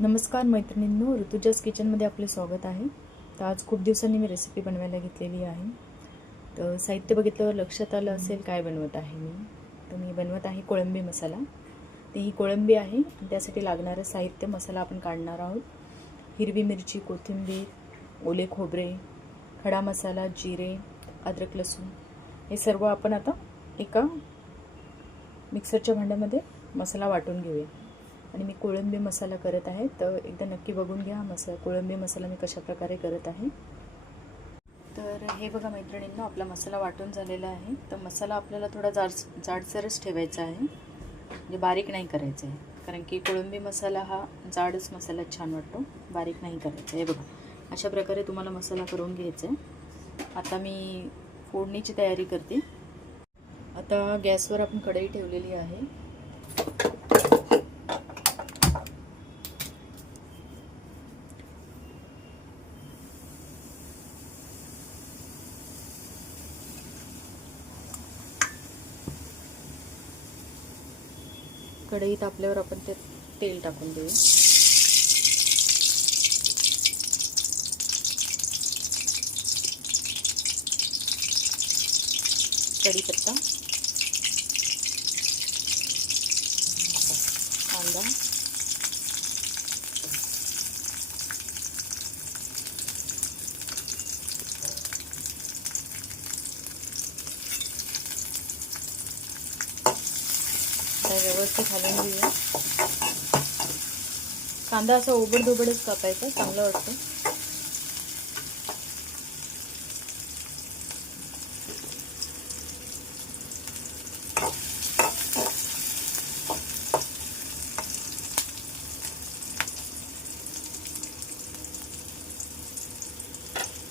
नमस्कार मैत्रिणींनो, ऋतुजाज किचनमध्ये आपले स्वागत आहे. तर आज खूप दिवसांनी मी रेसिपी बनवायला घेतलेली आहे. तर साहित्य बघितल्यावर लक्षात आलं असेल काय बनवत आहे मी. तर मी बनवत आहे कोळंबी मसाला. तर ही कोळंबी आहे. त्यासाठी लागणारं साहित्य मसाला आपण काढणार आहोत. हिरवी मिरची, कोथिंबीर, ओले खोबरे, खडा मसाला, जिरे, अद्रक, लसूण हे सर्व आपण आता एका मिक्सरच्या भांड्यामध्ये मसाला वाटून घेऊया. आणि मी कोळंबी मसाला करत आहे. तर एकदा नक्की बघून घ्या कोळंबी मसाला मी कशा प्रकारे करत आहे. तर हे बघा मैत्रिणींनो, आपला मसाला वाटून झालेला आहे. तर मसाला आपल्याला थोडा जाडसरच ठेवायचा आहे, म्हणजे बारीक नाही करायचं आहे. कारण की कोळंबी मसाला हा जाडच मसाला छान वाटतो, बारीक नाही करायचा. हे बघा, अशा प्रकारे तुम्हाला मसाला करून घ्यायचा आहे. आता मी फोडणीची तयारी करते. आता गॅसवर आपण कढई ठेवलेली आहे. कढई तापल्यावर आपण ते तेल टाकून देऊ. कढीपत्ता, कांदा, व्यवस्थित हलवून घेऊया. कांदा असा ओबडधोबडच कापायचा, चांगलं वाटतं.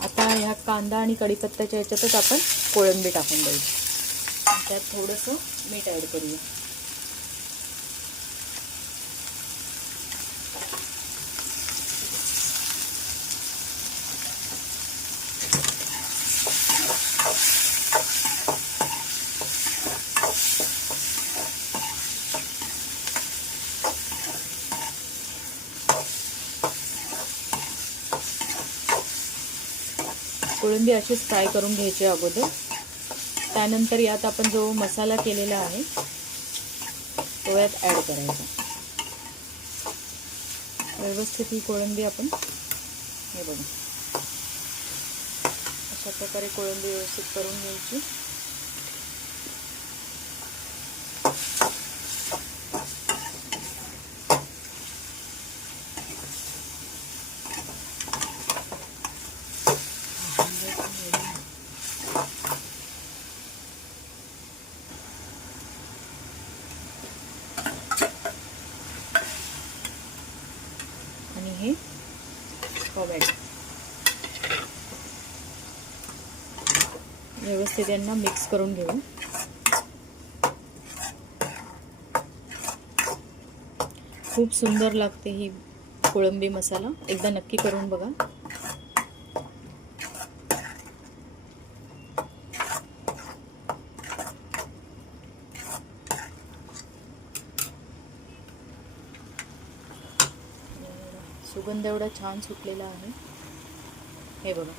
आता ह्या कांदा आणि कढीपत्त्याच्या याच्यातच आपण कोळंबी टाकून द्यायची. त्यात थोडंसं मीठ ॲड करूया. कोळंबी अशीच फ्राय करून घ्यायची अगोदर. त्यानंतर यात आपण जो मसाला केलेला आहे तो यात ॲड करायचा. व्यवस्थित ही कोळंबी आपण हे बघा अशा प्रकारे कोळंबी व्यवस्थित करून घ्यायची. आणि हे टोमॅटो व्यवस्थित यांना मिक्स करून घेऊ. खूप सुंदर लागते ही कोळंबी मसाला, एकदा नक्की करून बघा. सुगंध एवढा छान सुटलेला आहे. हे बघा,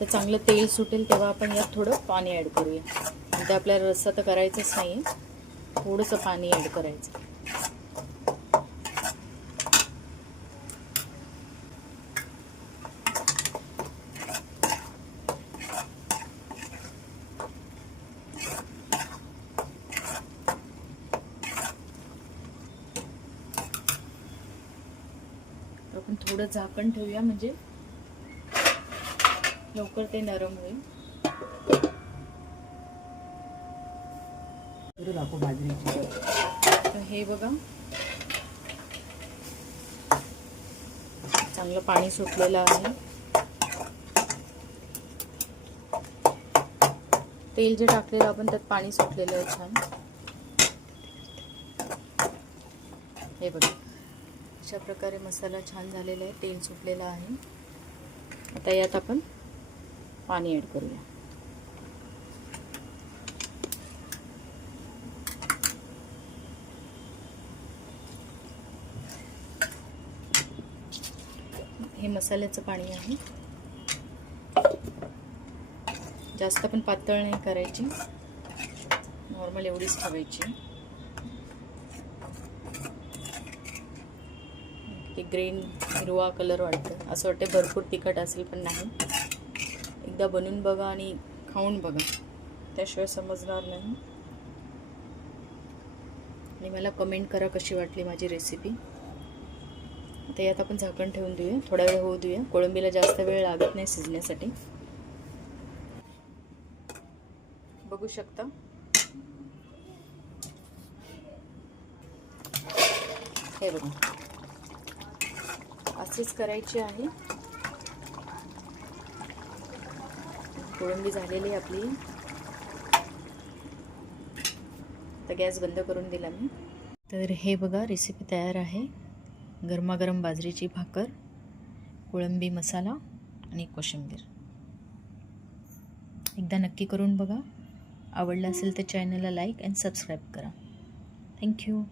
तर चांगलं तेल सुटेल तेव्हा आपण यात थोडं पाणी ॲड करूया. म्हणजे आपल्याला रस्सा तर करायचंच नाही आहे, थोडंसं पाणी ॲड करायचं. आपण थोडं झाकण ठेवूया, म्हणजे लवकर ते नरम होईल. तर हे बघा, चांगलं पाणी सुटलेलं आहे. तेल जे टाकलेलं आपण त्यात पाणी सुटलेलं आहे छान. हे बघा, अशा प्रकारे मसाला छान झालेला आहे, तेल सुटलेलं आहे. आता यात आपण पाणी ॲड करूया. मसाल्याचं पाणी आहे. जास्त पण पातळ नाही करायची, नॉर्मल एवढीच ठेवायची. ते ग्रीन हिरवा कलर वाटतं, असं वाटतं भरपूर तिखट असेल पण नाही. एकदा बनवून बघा आणि खाऊन बघा, त्याशिवाय समजणार नाही. आणि मला कमेंट करा कशी वाटली माझी रेसिपी. आता यात आपण झाकण ठेवून देऊया, थोडा वेळ होऊ देऊया. कोळंबीला जास्त वेळ लागत नाही शिजण्यासाठी. बघू शकता हे बघा, असेच करायची आहे. कोळंबी झालेली आपली. आता गॅस बंद करून दिला मी. तर हे बघा रेसिपी तयार आहे. गरमागरम बाजरीची भाकर, कोळंबी मसाला आणि कोशिंबीर. एकदा नक्की करून बघा. आवडलं असेल तर चॅनलला लाईक अँड सबस्क्राईब करा. थँक्यू.